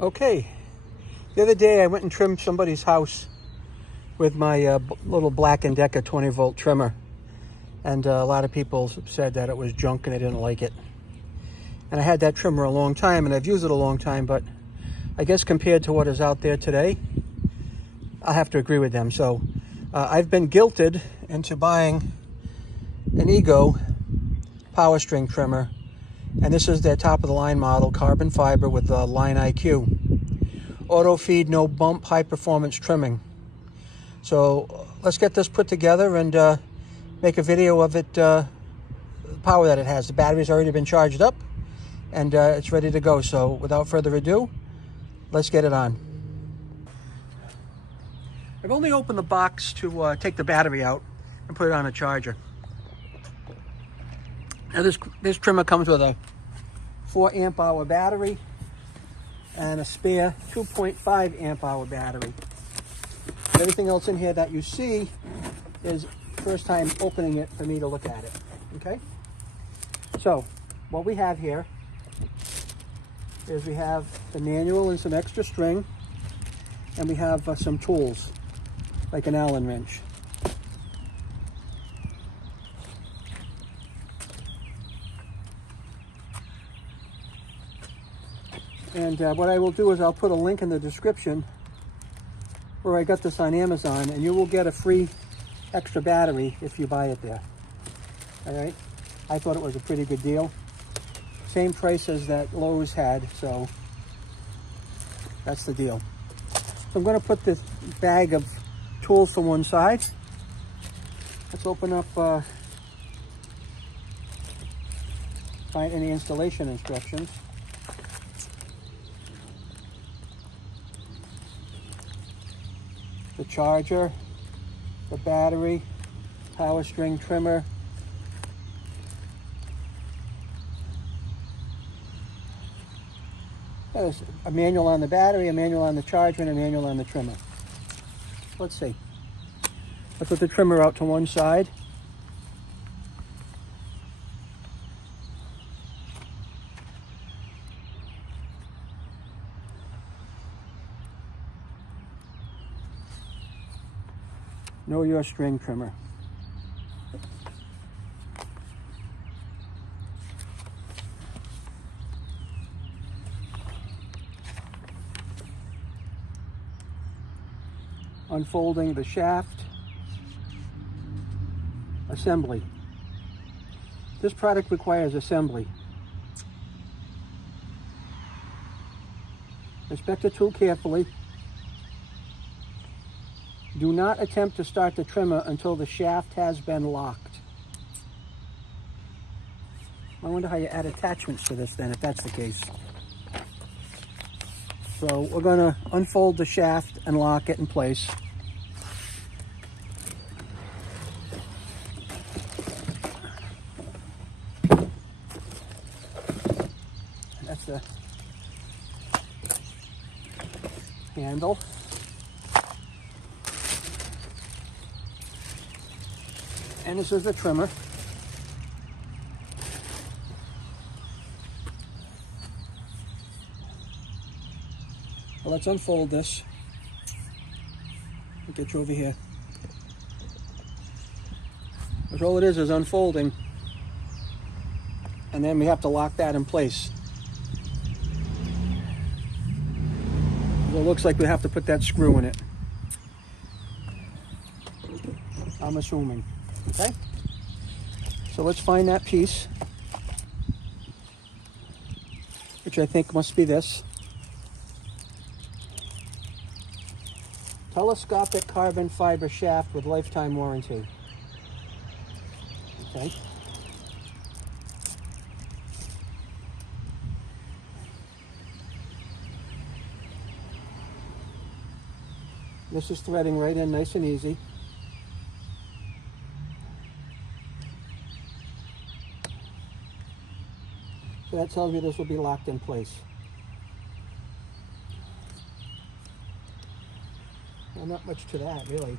Okay, the other day I went and trimmed somebody's house with my little Black & Decker 20-volt trimmer, and a lot of people said that it was junk and they didn't like it. And I had that trimmer a long time and I've used it a long time, but I guess compared to what is out there today, I'll have to agree with them. So I've been guilted into buying an Ego power string trimmer, and this is their top of the line model, carbon fiber with line IQ. Auto feed, no bump, high performance trimming. So let's get this put together and make a video of it, the power that it has. The battery's already been charged up and it's ready to go. So without further ado, let's get it on. I've only opened the box to take the battery out and put it on a charger. Now this trimmer comes with a 4 amp hour battery and a spare 2.5 amp hour battery. Everything else in here that you see is first time opening it for me to look at it. Okay? So what we have here is we have the manual and some extra string, and we have some tools like an Allen wrench. And what I will do is I'll put a link in the description where I got this on Amazon, and you will get a free extra battery if you buy it there. All right? I thought it was a pretty good deal. Same price as that Lowe's had, so that's the deal. So I'm going to put this bag of tools from one side. Let's open up find any installation instructions. The charger, the battery, power string trimmer, there's a manual on the battery, a manual on the charger, and a manual on the trimmer. Let's see. Let's put the trimmer out to one side. Know your string trimmer. Unfolding the shaft. Assembly. This product requires assembly. Inspect the tool carefully. Do not attempt to start the trimmer until the shaft has been locked. I wonder how you add attachments to this then, if that's the case. So we're going to unfold the shaft and lock it in place. That's the handle. And this is the trimmer. Well, let's unfold this. I'll get you over here. Because all it is unfolding. And then we have to lock that in place. It looks like we have to put that screw in it. I'm assuming. Okay? So let's find that piece, which I think must be this. Telescopic carbon fiber shaft with lifetime warranty. Okay. This is threading right in nice and easy. So that tells me this will be locked in place. Well, not much to that, really.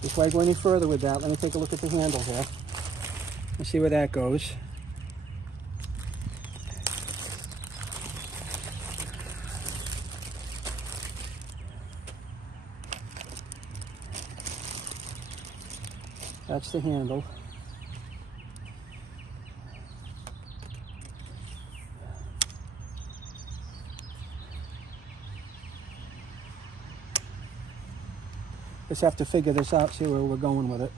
Before I go any further with that, let me take a look at the handle here and see where that goes. That's the handle. Just have to figure this out, see where we're going with it.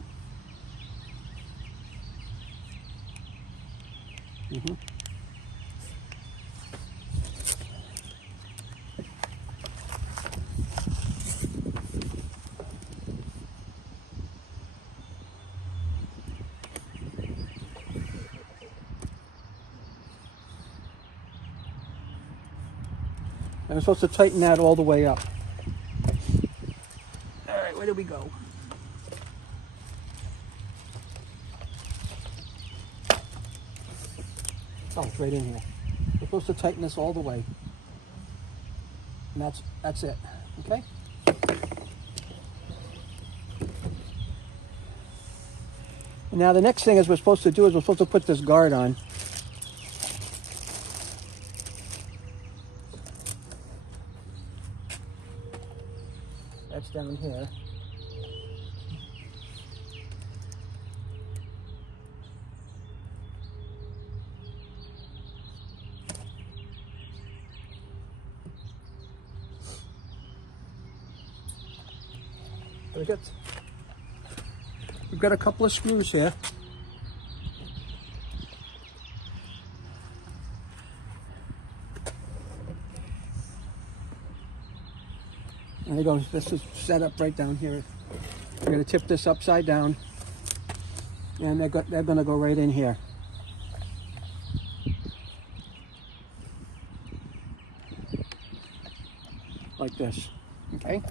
And I'm supposed to tighten that all the way up. All right, where do we go? Oh, it's right in here. We're supposed to tighten this all the way. And that's it, okay? And now the next thing is we're supposed to put this guard on. That's down here. We've got a couple of screws here. There you go. This is set up right down here. We're going to tip this upside down, and they're going to go right in here. Like this, okay?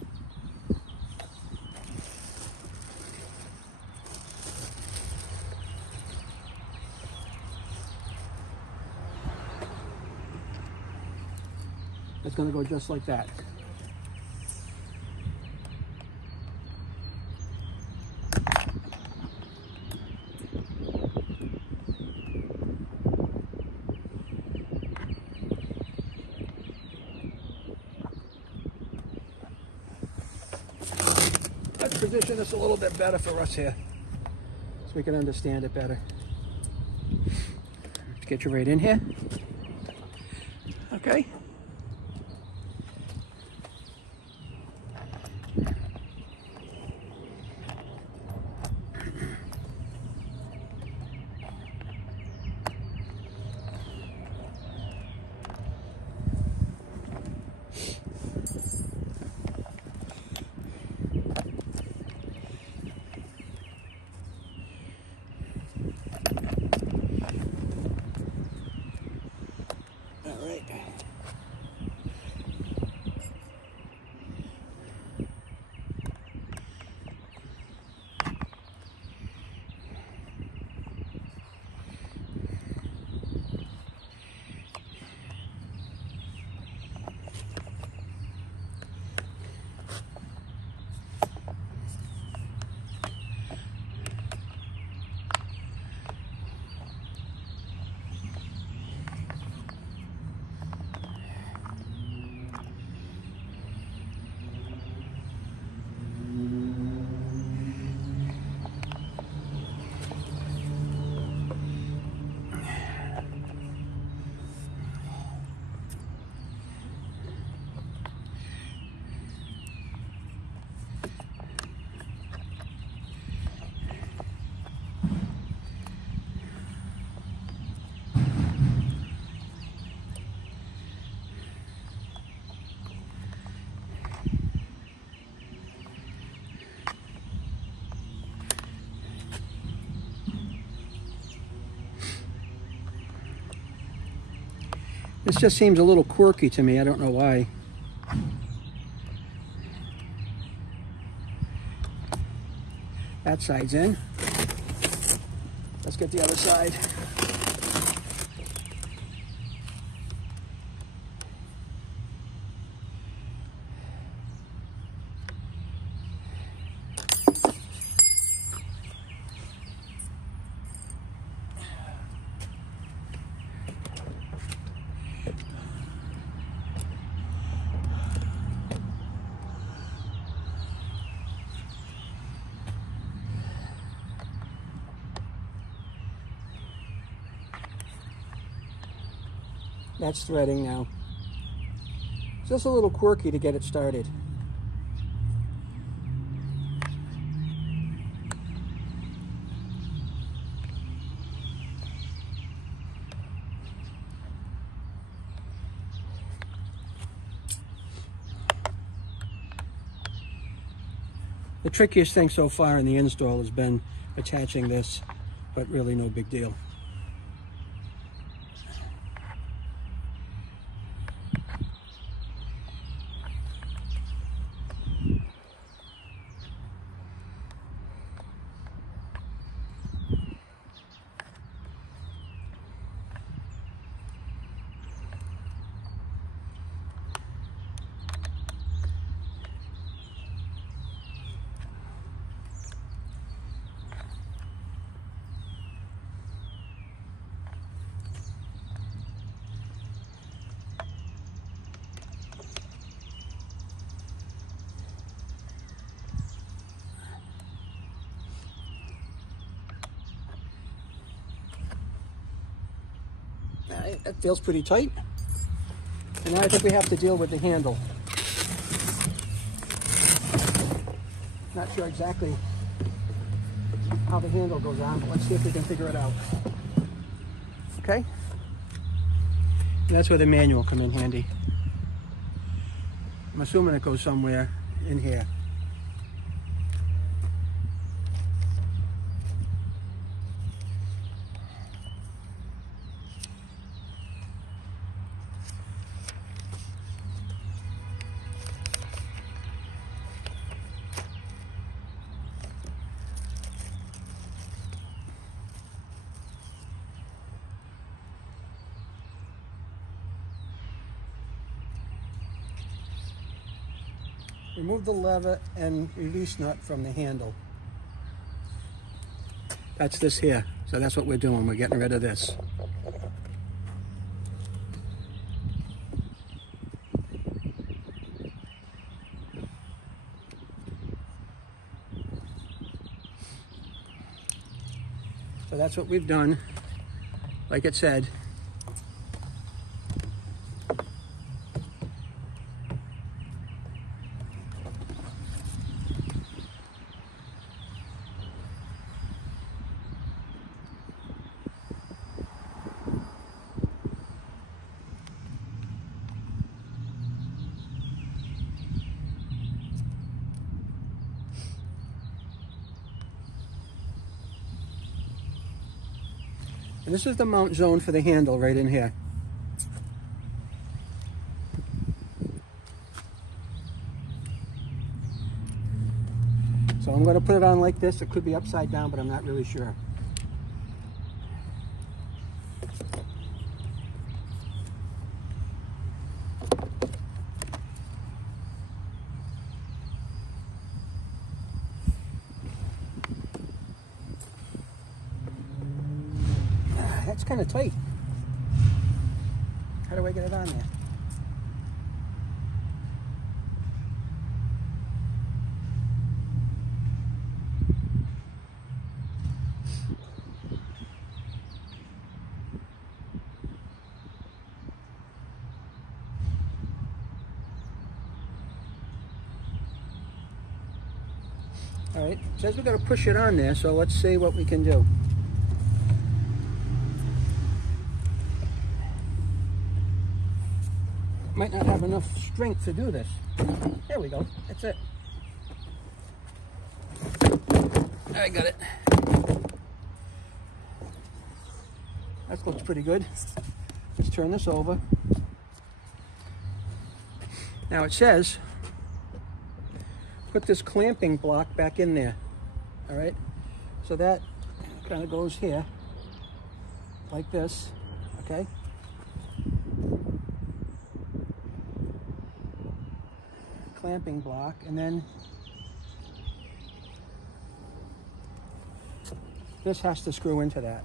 It's going to go just like that. Let's position this a little bit better for us here so we can understand it better. Let's get you right in here. Okay. This just seems a little quirky to me. I don't know why. That side's in. Let's get the other side. That's threading now. It's just a little quirky to get it started. The trickiest thing so far in the install has been attaching this, but really no big deal. That feels pretty tight. And now I think we have to deal with the handle. Not sure exactly how the handle goes on, but let's see if we can figure it out. Okay? And that's where the manual come in handy. I'm assuming it goes somewhere in here. Remove the lever and release nut from the handle. That's this here. So that's what we're doing. We're getting rid of this. So that's what we've done. Like it said, and this is the mount zone for the handle right in here. So I'm going to put it on like this. It could be upside down, but I'm not really sure. That's kind of tight. How do I get it on there? All right, it says we're going to push it on there, so let's see what we can do. Might not have enough strength to do this. There we go. That's it. I got it. That looks pretty good. Let's turn this over. Now it says, put this clamping block back in there. All right. So that kind of goes here, like this. Okay. Clamping block, and then this has to screw into that.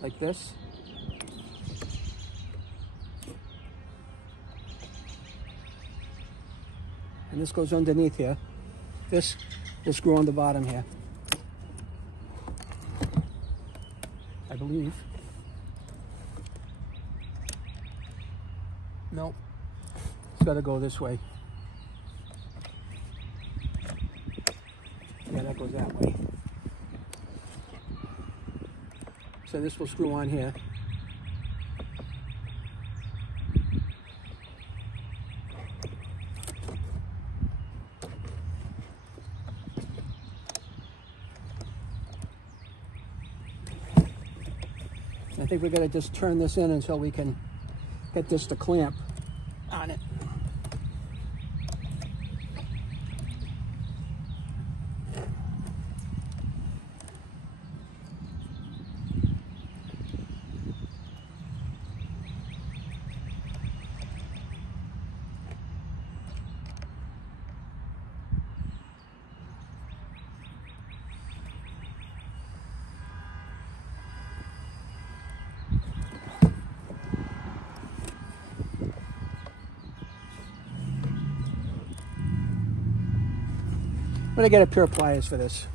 Like this. And this goes underneath here. This will screw on the bottom here. believe. Nope. It's got to go this way. Yeah, that goes that way. So this will screw on here. I think we're going to just turn this in until we can get this to clamp on it. I'm going to get a pair of pliers for this.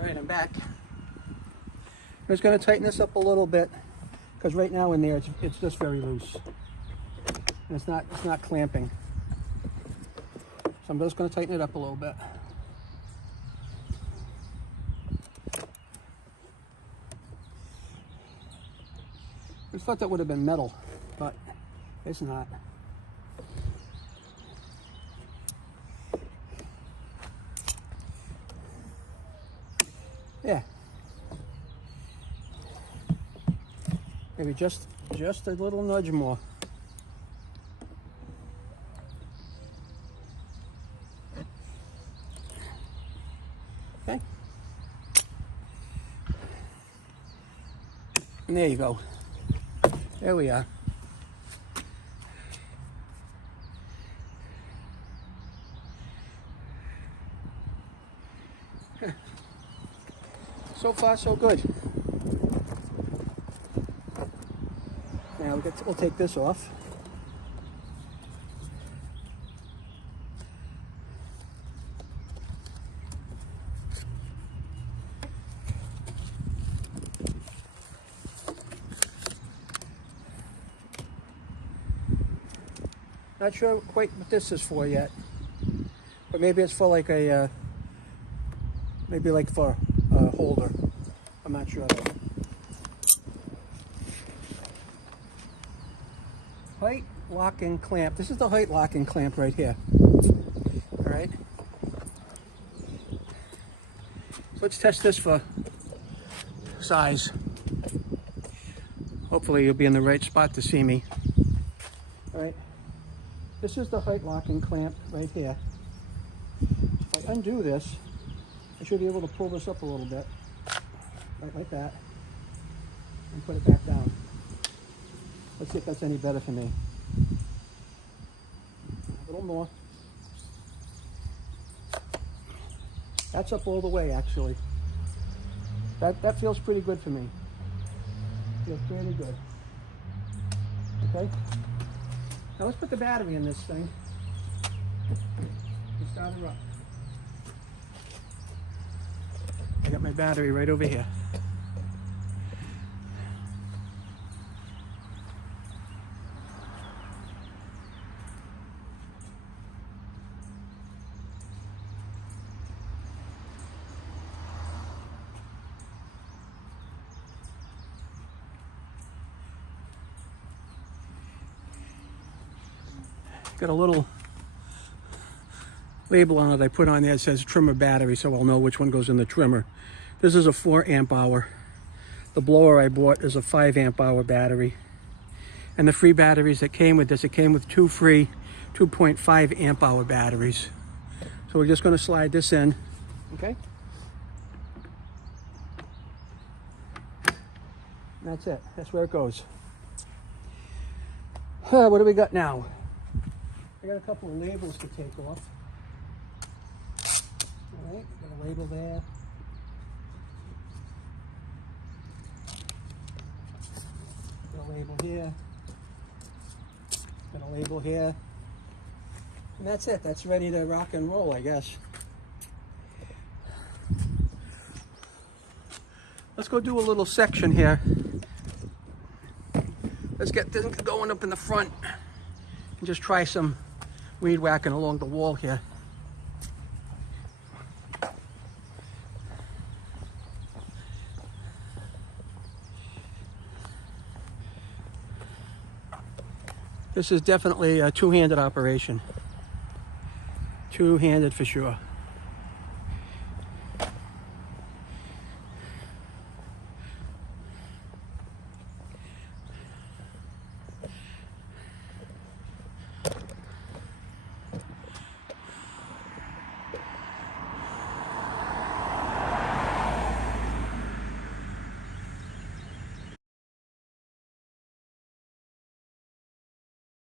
All right, I'm back. I'm just going to tighten this up a little bit because right now in there it's just very loose and it's not clamping. So I'm just going to tighten it up a little bit. I thought that would have been metal, but it's not. Yeah. Maybe just a little nudge more. Okay. And there you go. There we are. So far, so good. Now we'll take this off. Not sure quite what this is for yet, but maybe it's for like a, maybe like for a holder. I'm not sure. Height, lock, and clamp. This is the height lock and clamp right here. All right. Let's test this for size. Hopefully you'll be in the right spot to see me. All right. This is the height lock and clamp right here. If I undo this, I should be able to pull this up a little bit, right like that, and put it back down. Let's see if that's any better for me. A little more. That's up all the way, actually. That feels pretty good for me. Feels pretty good. Okay. Now let's put the battery in this thing and start her up. I got my battery right over here. Got a little label on it I put on there that says trimmer battery, so I'll know which one goes in the trimmer. This is a 4 amp hour. The blower I bought is a 5 amp hour battery. And the free batteries that came with this, it came with 2 free 2.5 amp hour batteries. So we're just going to slide this in Okay? And that's it. That's where it goes. What do we got now? I got a couple of labels to take off. All right, got a label there. Got a label here. Got a label here. And that's it. That's ready to rock and roll, I guess. Let's go do a little section here. Let's get this going up in the front and just try some weed whacking along the wall here. This is definitely a two-handed operation. Two-handed for sure.